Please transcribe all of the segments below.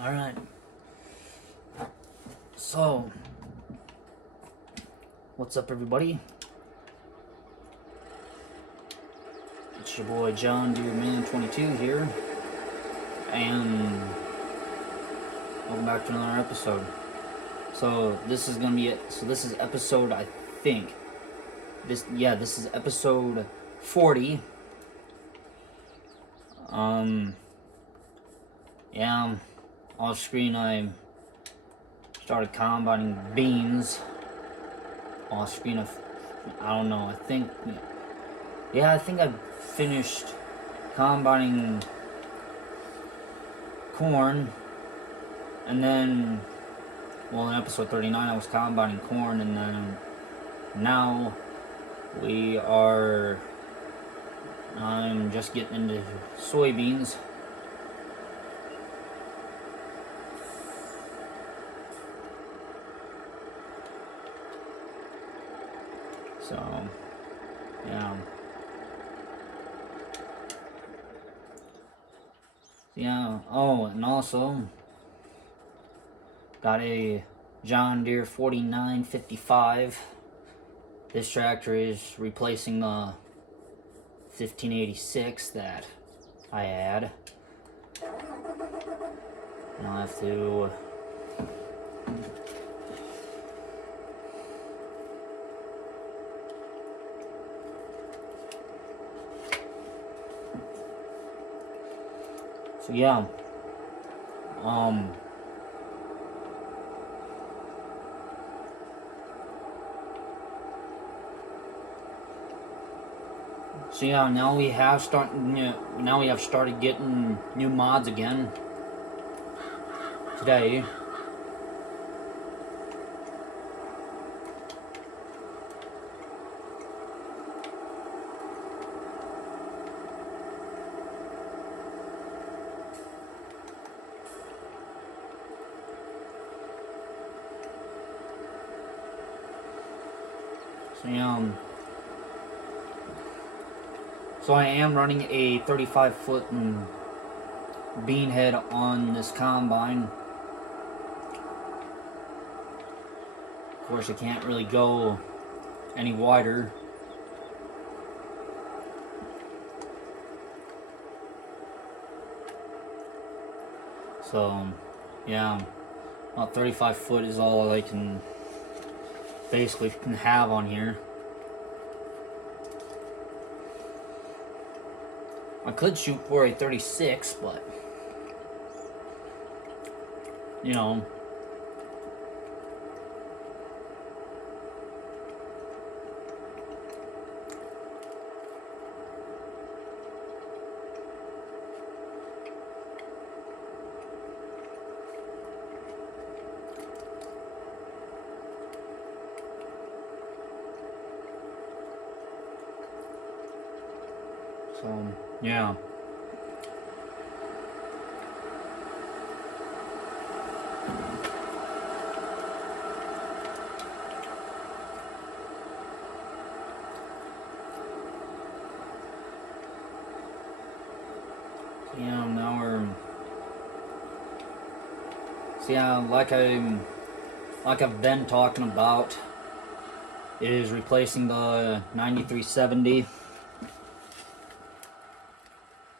Alright. So, what's up, everybody? It's your boy John Deere Man 22 here, and welcome back to another episode. So this is gonna be it. So this is episode, I think. This is episode 40. Off screen I started combining beans. Off screen I don't know, I think I finished combining corn, and then, well, in episode 39 I was combining corn, and then now I'm just getting into soybeans. So, oh, and also got a John Deere 4955. This tractor is replacing the 1586 that I had. And I'll have to So yeah, now we have started getting new mods again today. So I am running a 35-foot bean head on this combine. Of course, I can't really go any wider. So, yeah, about 35 foot is all I can basically have on here. I could shoot for a 36, but yeah. Now like I've been talking about, is replacing the 9370.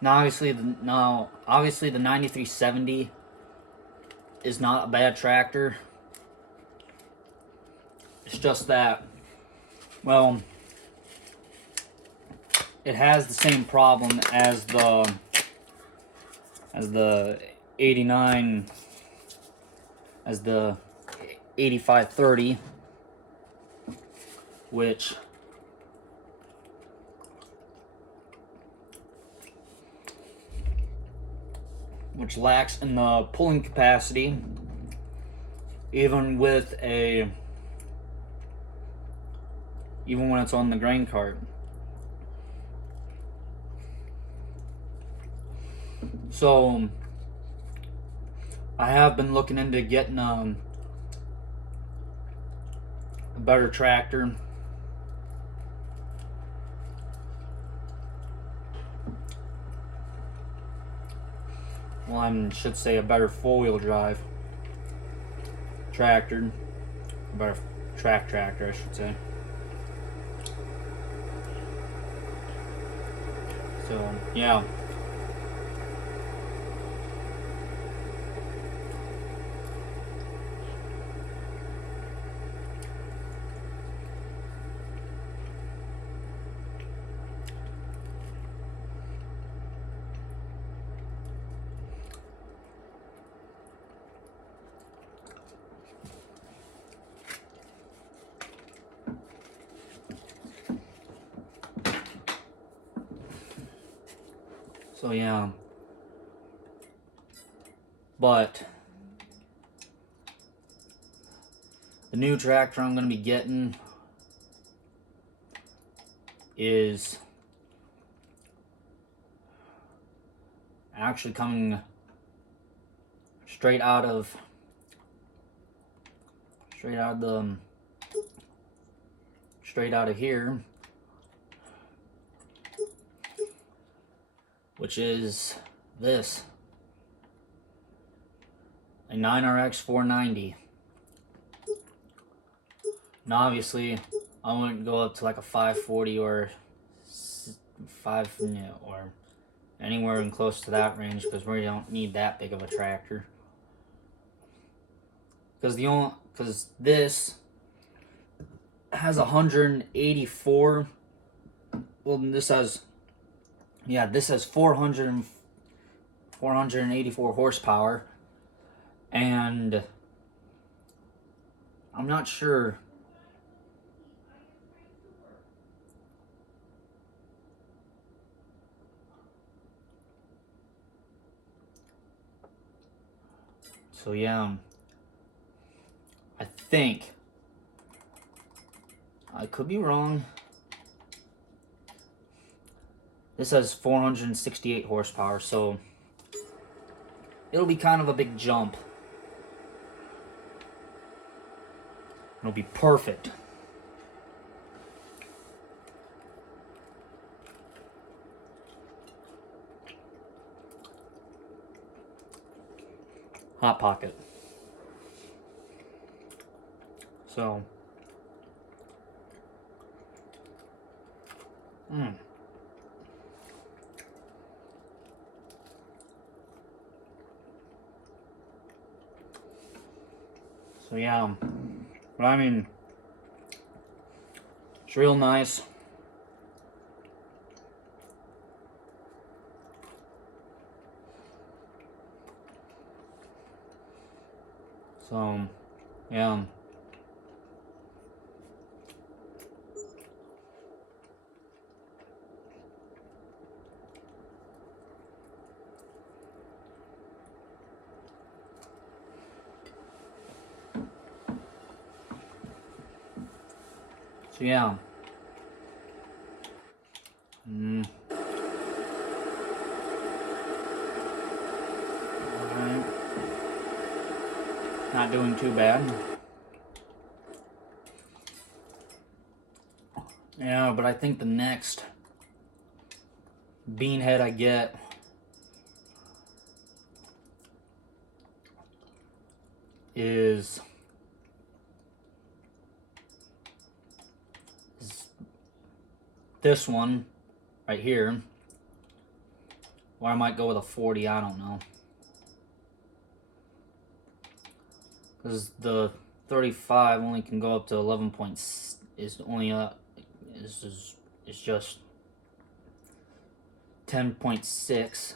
Now obviously the 9370 is not a bad tractor. It's just that, well, it has the same problem as the 8530, which lacks in the pulling capacity, even when it's on the grain cart. So I have been looking into getting a better tractor. well, I should say a better four-wheel drive tractor, a better tractor, I should say. So, yeah. So, yeah. But the new tractor I'm going to be getting is actually coming straight out of here, which is this, a 9RX 490. Now obviously I wouldn't go up to like a 540 or or anywhere in close to that range, because we don't need that big of a tractor. Because this has 184. Well, this has 484 horsepower, and I'm not sure. So yeah, I think, I could be wrong, this has 468 horsepower, so it'll be kind of a big jump. It'll be perfect. Hot Pocket. So, So yeah, but I mean, it's real nice. So, yeah. So yeah. Alright. Not doing too bad. Yeah, but I think the next beanhead I get is this one right here. Or I might go with a 40, I don't know. Because the 35 only can go up to 11 points, is just 10.6,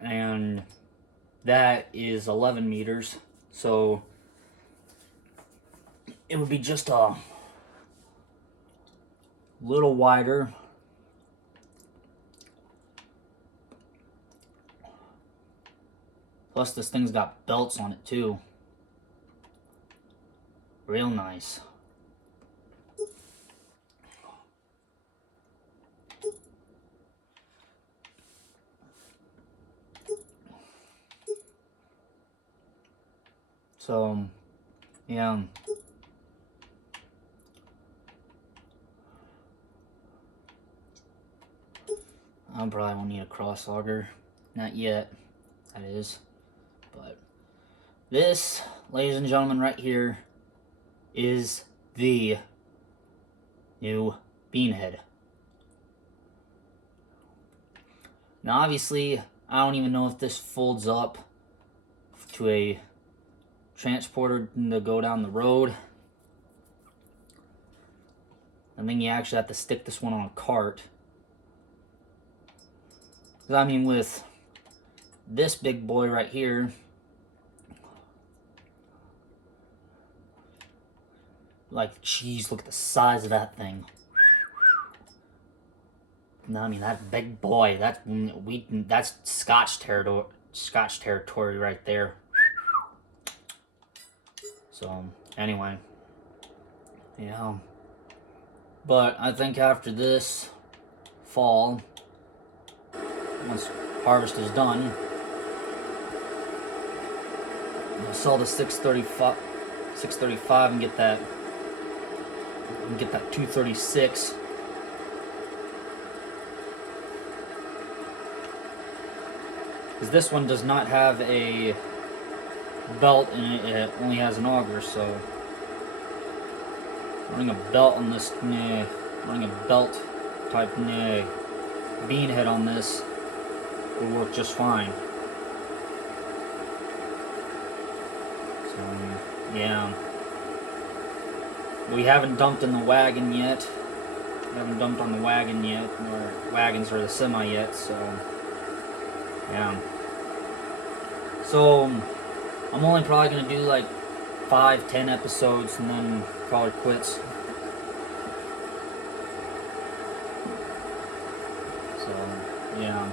and that is 11 meters, so it would be just a little wider. Plus this thing's got belts on it too. Real nice. So, yeah. I probably won't need a cross auger. Not yet, that is. But this, ladies and gentlemen, right here is the new bean head. Now obviously, I don't even know if this folds up to a transporter to go down the road. I think you actually have to stick this one on a cart. I mean, with this big boy right here, like, geez, look at the size of that thing. No, I mean, that big boy, that's Scotch territory right there. So, anyway, yeah. But I think after this fall, once harvest is done, I'll sell the 635 and get that 236. Because this one does not have a belt in it, it only has an auger, so running a belt on this, running a belt type bean head on this will work just fine. So, yeah. We haven't dumped in the wagon yet. We haven't dumped on the wagon yet, or wagons or the semi yet, so yeah. So I'm only probably gonna do like 5-10 episodes and then call it quits. So yeah.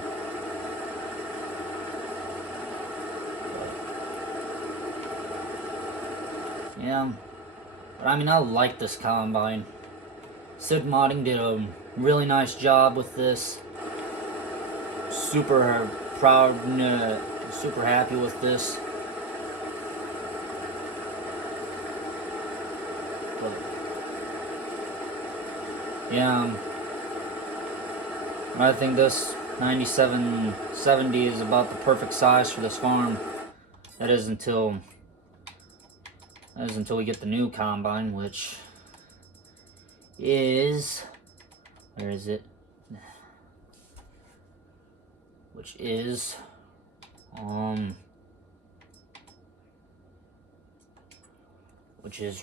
Yeah. But I mean, I like this combine. Sid Modding did a really nice job with this. Super proud, super happy with this. But, yeah, I think this 9770 is about the perfect size for this farm. That is until we get the new combine, which is, where is it? Which is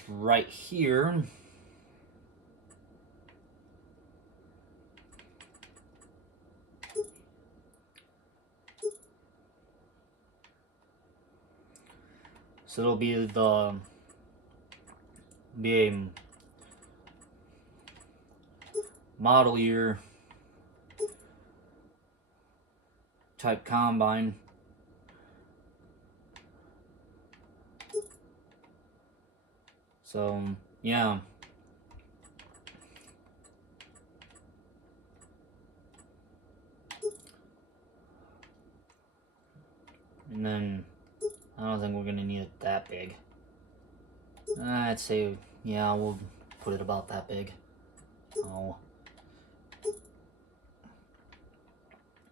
right here. So it'll be a model year type combine. So yeah. And then I don't think we're gonna need it that big. I'd say, yeah, we'll put it about that big. Oh.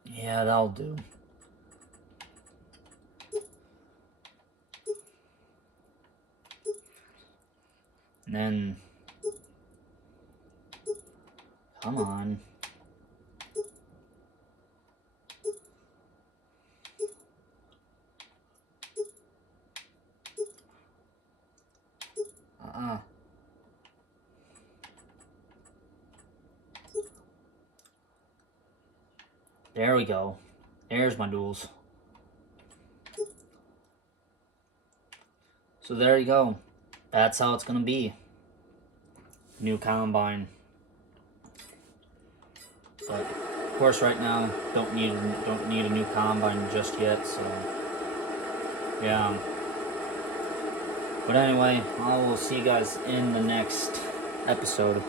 Yeah, that'll do. And then, come on. There we go. There's my duals. So there you go. That's how it's gonna be. New combine. But of course, right now don't need a new combine just yet. So yeah. But anyway, I will see you guys in the next episode.